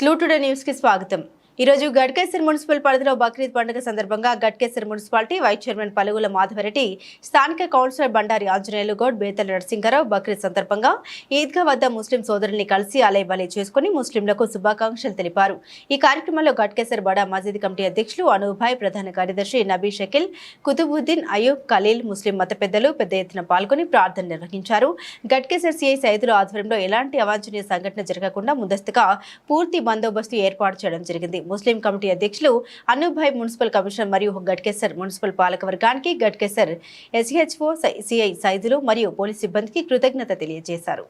Clue today news కి స్వాగతం। ఈ రోజు గట్కేసర్ మున్సిపల్ పరిధిలో బక్రీద్ పండుగ సందర్భంగా Ghatkesar municipality vice chairman Palugula Madhavareddy, స్థానిక కౌన్సిలర్ బండారి ఆంజనేయులు గౌడ్, బేతల నరసింహారావు బక్రీద్ సందర్భంగా ఈద్గా వద్ద ముస్లిం సోదరుల్ని కలిసి అలైబలీ చేసుకుని ముస్లింలకు శుభాకాంక్షలు తెలిపారు। ఈ కార్యక్రమంలో గట్కేసర్ బడా మసీద్ కమిటీ అధ్యక్షులు అనూభాయ్, ప్రధాన కార్యదర్శి నబీ షకీల్, కుతుబుద్దీన్, అయూబ్, ఖలీల్, ముస్లిం మత పెద్దలు పెద్ద ఎత్తున పాల్గొని ప్రార్థన నిర్వహించారు। గట్కేసర్ సిఐ సైదుల ఆధ్వర్యంలో ఎలాంటి అవాంఛనీయ సంఘటన జరగకుండా ముందస్తుగా పూర్తి బందోబస్తు ఏర్పాటు చేయడం జరిగింది। ముస్లిం కమిటీ అధ్యక్షులు అనూభాయ్, మున్సిపల్ కమిషనర్ మరియు గట్కేసర్ మున్సిపల్ పాలక వర్గానికి, గట్కేసర్ ఎస్హెచ్ఓ సిఐ సైదులు మరియు పోలీస్ సిబ్బందికి కృతజ్ఞత తెలియజేశారు।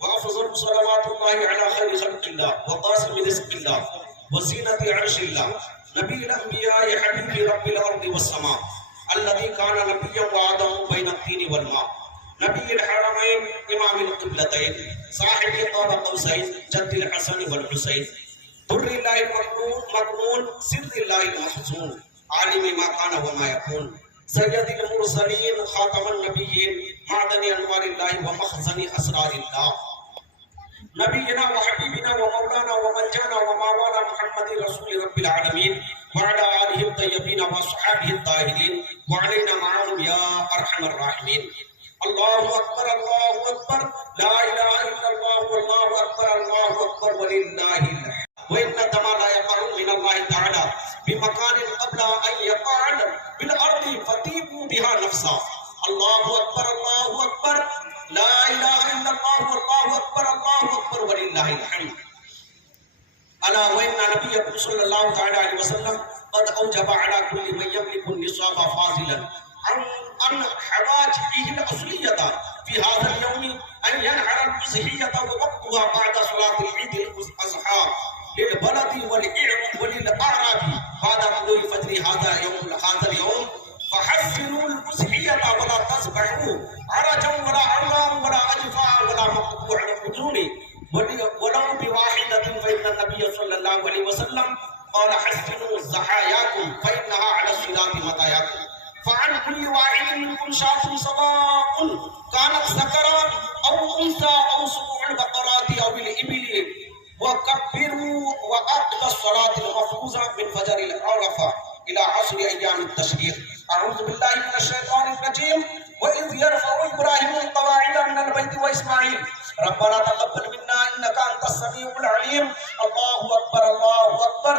وأفضل صلوات الله على خير خلق الله وقاسم رزق الله وزينة عرش الله نبي الأنبياء حبيب رب الأرض والسماء الذي كان نبيا وآدم بين الطين والماء نبي الحرمين إمام القبلتين صاحب قاب قوسين جد الحسن والحسين در الله المكنون سر الله المحزون عالم ما كان وما يكون سيد المرسلين خاتم النبيين معدن أنوار الله ومخزن أسرار الله نبينا وحبيبنا ومولانا وملجانا وماوانا محمد رسول رب العالمين وعلى آله الطيبين وصحابه الطاهرين وعلينا معهم يا أرحم الراحمين الله أكبر لا إله إلا الله والله أكبر ولله الحمد وإن الدم لا يقع من الله تعالى بمكان قبل أن يقع بالأرض فطيبوا بها نفسا الله أكبر لا إله إلا الله والله أكبر ولله الحمد ألا وإن نبيكم صلى الله عليه وسلم قد أوجب على كل من يملك النصاب فاضلا عن حواجبه الأصلية في هذا اليوم أن ينحر الأضحية ووقتها بعد صلاة العيد الأضحى للبلد وللأعراب بعد طلوع فجر هذا اليوم فحسنوا الأضحية ولا تذبحوا عرجا ولا عرا ولا ألفا ولا مقطوع الأذون ولو بواحدة فإن النبي صلى الله عليه وسلم قال حسنوا ضحاياكم فإنها على الصراط مطاياكم فعن كل واحد منكم شاة سواء كانت ذكرا أو أنثى أو سبع البقرات أو الإبل وكبروا وأقضى الصلاة المفروضة من فجر العرفة إلى عصر أيام التشريق أعوذ بالله من الشيطان الرجيم وإذ يرفع إبراهيم القواعد من البيت وإسماعيل ربنا تقبل منا إنك أنت السميع العليم الله أكبر